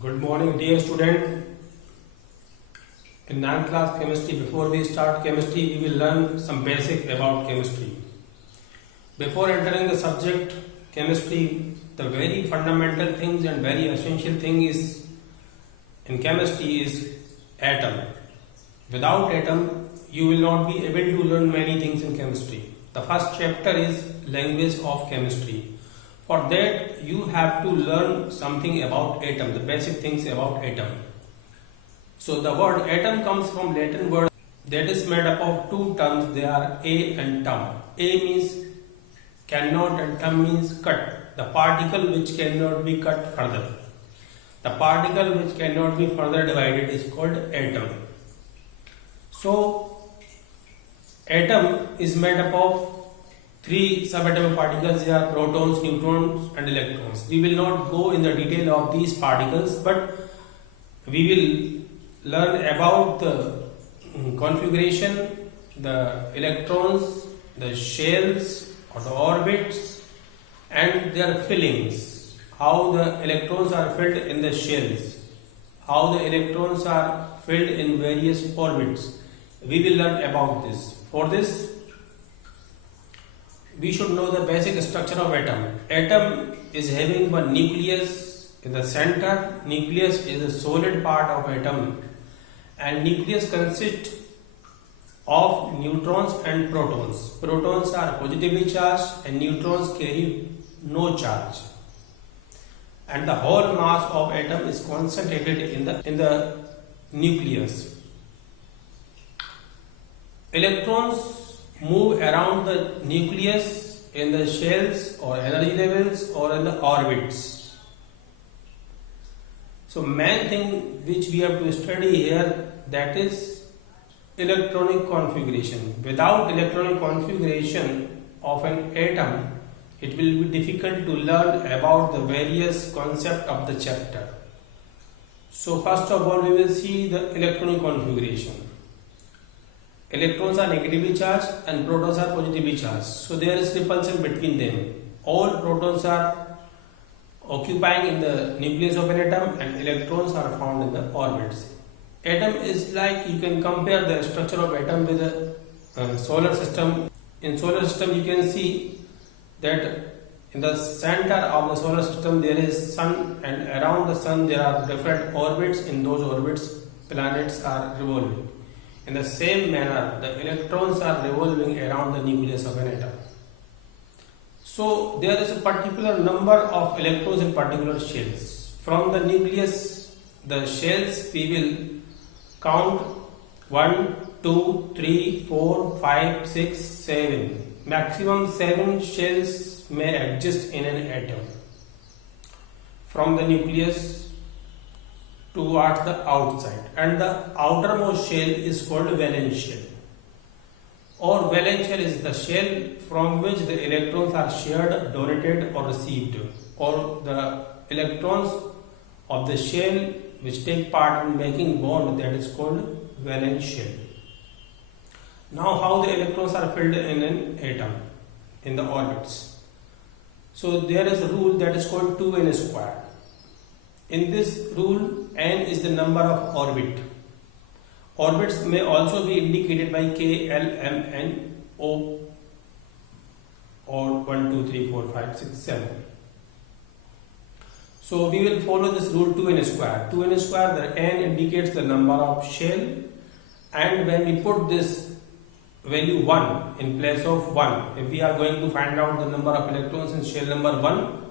Good morning, dear student. In 9th class chemistry, before we start chemistry, we will learn some basic about chemistry. Before entering the subject chemistry, the very fundamental things and very essential thing is in chemistry is atom. Without atom, you will not be able to learn many things in chemistry. The first chapter is language of chemistry. For that, you have to learn something about atom, the basic things about atom. So the word atom comes from Latin word that is made up of two terms. They are a and tum. A means cannot and tum means cut. The particle which cannot be cut further. The particle which cannot be further divided is called atom. So atom is made up of three subatomic particles. They are protons, neutrons and electrons. We will not go in the detail of these particles, but we will learn about the configuration, the electrons, the shells or the orbits and their fillings, how the electrons are filled in the shells, how the electrons are filled in various orbits. We will learn about this. For this, we should know the basic structure of atom. Atom is having one nucleus in the center. Nucleus is a solid part of atom, and nucleus consists of neutrons and protons. Protons are positively charged and neutrons carry no charge. And the whole mass of atom is concentrated in the nucleus. Electrons move around the nucleus in the shells or energy levels or in the orbits. So main thing which we have to study here, that is electronic configuration. Without electronic configuration of an atom, it will be difficult to learn about the various concepts of the chapter. So first of all, we will see the electronic configuration. Electrons are negatively charged and protons are positively charged. So there is repulsion between them. All protons are occupying in the nucleus of an atom and electrons are found in the orbits. Atom is like, you can compare the structure of atom with the solar system. In solar system you can see that in the center of the solar system there is sun, and around the sun there are different orbits. In those orbits planets are revolving. In the same manner, the electrons are revolving around the nucleus of an atom. So there is a particular number of electrons in particular shells. From the nucleus, the shells, we will count 1, 2, 3, 4, 5, 6, 7. Maximum 7 shells may exist in an atom. From the nucleus towards the outside, and the outermost shell is called valence shell, or valence shell is the shell from which the electrons are shared, donated or received, or the electrons of the shell which take part in making bond, that is called valence shell. Now how the electrons are filled in an atom in the orbits. So there is a rule that is called 2n square. In this rule, n is the number of orbit. Orbits may also be indicated by k, l, m, n, o, or 1, 2, 3, 4, 5, 6, 7. So we will follow this rule 2n square. 2n square, the n indicates the number of shell, and when we put this value 1 in place of 1, if we are going to find out the number of electrons in shell number 1,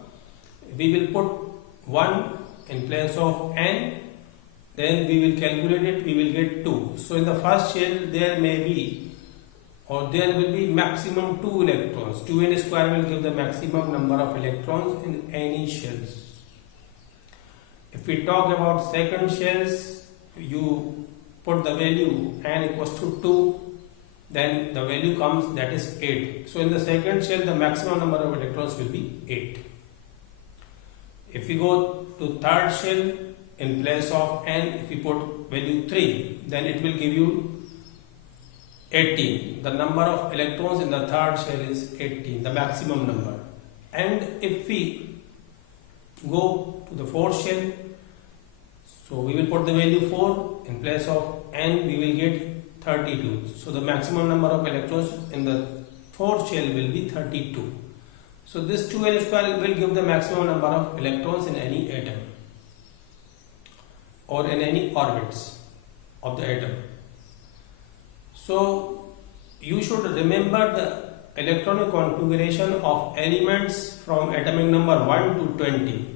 we will put 1 in place of n, then we will calculate it, we will get 2. So in the first shell there may be, or there will be maximum 2 electrons. 2n square will give the maximum number of electrons in any shells. If we talk about second shells, you put the value n equals to 2, then the value comes, that is 8. So in the second shell the maximum number of electrons will be 8. If we go to third shell, in place of n, if we put value 3, then it will give you 18. The number of electrons in the third shell is 18, the maximum number. And if we go to the fourth shell, So we will put the value 4 in place of n, we will get 32. So the maximum number of electrons in the fourth shell will be 32. So this 2n square will give the maximum number of electrons in any atom or in any orbits of the atom. So you should remember the electronic configuration of elements from atomic number 1 to 20.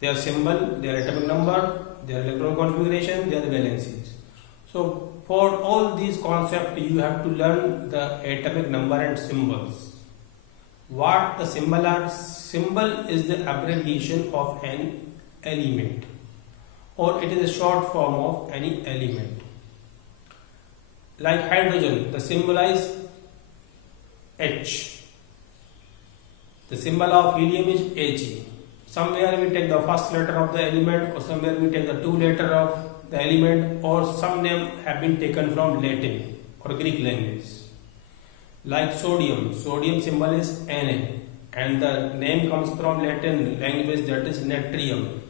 Their symbol, their atomic number, their electron configuration, their valencies. So for all these concepts you have to learn the atomic number and symbols. What the symbol are? Symbol is the abbreviation of an element, or it is a short form of any element. Like hydrogen, the symbol is H. The symbol of helium is He. Somewhere we take the first letter of the element, or somewhere we take the two letter of the element, or some name have been taken from Latin or Greek language. Like sodium, sodium symbol is Na, and the name comes from Latin language, that is natrium.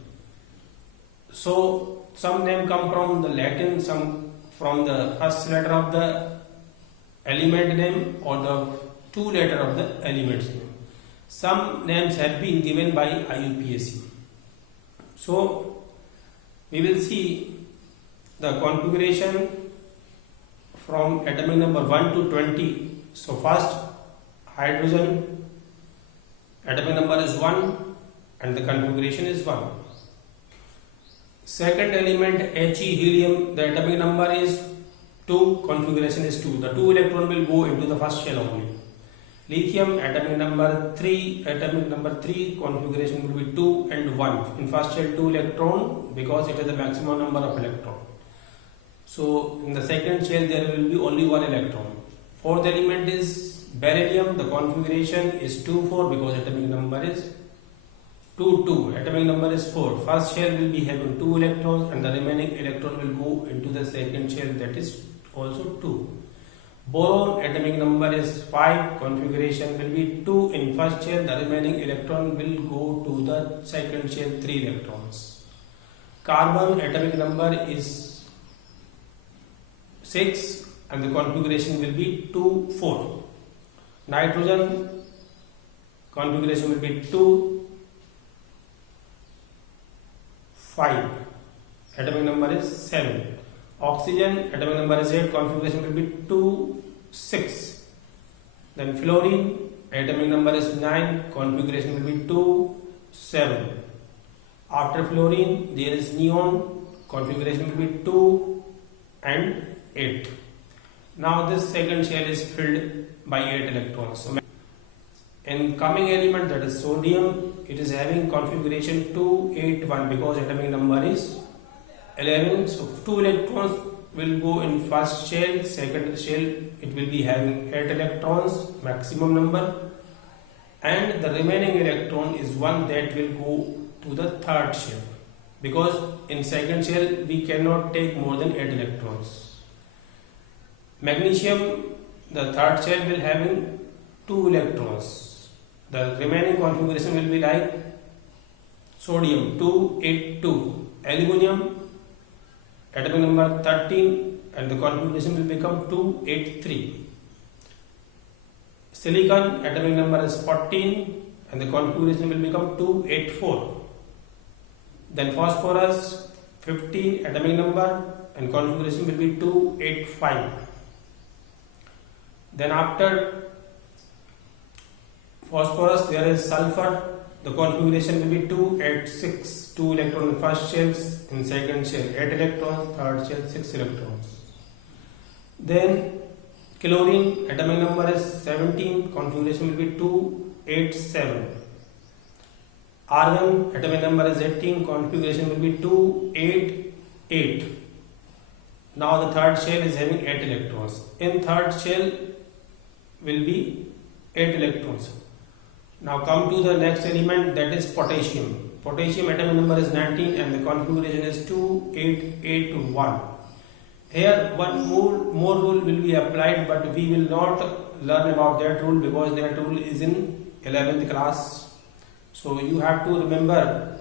So some name come from the Latin, some from the first letter of the element name or the two letter of the element's name. Some names have been given by IUPAC. So we will see the configuration from atomic number 1 to 20. So first, hydrogen, atomic number is 1 and the configuration is 1. Second element He, helium, the atomic number is 2, configuration is 2. The 2 electron will go into the first shell only. Lithium, atomic number 3, configuration will be 2 and 1. In first shell 2 electron, because it is the maximum number of electron. So in the second shell there will be only 1 electron. Fourth element is beryllium, the configuration is 2,4 because atomic number is 2,2. Atomic number is 4. First shell will be having 2 electrons and the remaining electron will go into the second shell, that is also 2. Boron, atomic number is 5, configuration will be 2 in first shell, the remaining electron will go to the second shell, 3 electrons. Carbon, atomic number is 6 and the configuration will be 2, 4. Nitrogen, configuration will be 2, 5. Atomic number is 7. Oxygen, atomic number is 8, configuration will be 2, 6. Then fluorine, atomic number is 9, configuration will be 2, 7. After fluorine, there is neon, configuration will be 2 and 8. Now this second shell is filled by 8 electrons. So in coming element, that is sodium, it is having configuration 2, 8, 1 because atomic number is 11. So 2 electrons will go in first shell, second shell it will be having 8 electrons, maximum number, and the remaining electron is 1 that will go to the third shell, because in second shell we cannot take more than 8 electrons. Magnesium, the third shell will having 2 electrons. The remaining configuration will be like sodium 2, 8, 2. Aluminium, atomic number 13 and the configuration will become 2, 8, 3. Silicon, atomic number is 14 and the configuration will become 2, 8, 4. Then phosphorus 15, atomic number and configuration will be 2, 8, 5. Then after phosphorus there is sulfur, the configuration will be 2, 8, 6. 2 electrons in first shells, in second shell 8 electrons, third shell 6 electrons. Then chlorine, atomic number is 17, configuration will be 2, 8, 7. Argon, atomic number is 18, configuration will be 2, 8, 8. Now the third shell is having 8 electrons. In third shell will be 8 electrons. Now come to the next element, that is potassium. Potassium atomic number is 19 and the configuration is 2, 8, 8, 1. Here one more rule will be applied, but we will not learn about that rule because that rule is in 11th class. So you have to remember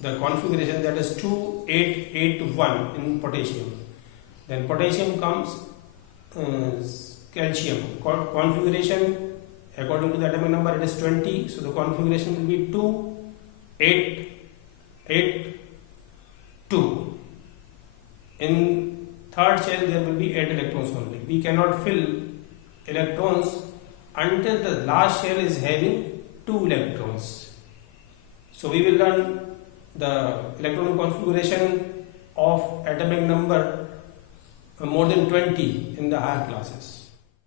the configuration, that is 2881 in potassium. Then potassium comes calcium. Configuration according to the atomic number, it is 20, so the configuration will be 2882. In third shell there will be 8 electrons only. We cannot fill electrons until the last shell is having 2 electrons. So we will learn the electronic configuration of atomic number more than 20 in the higher classes.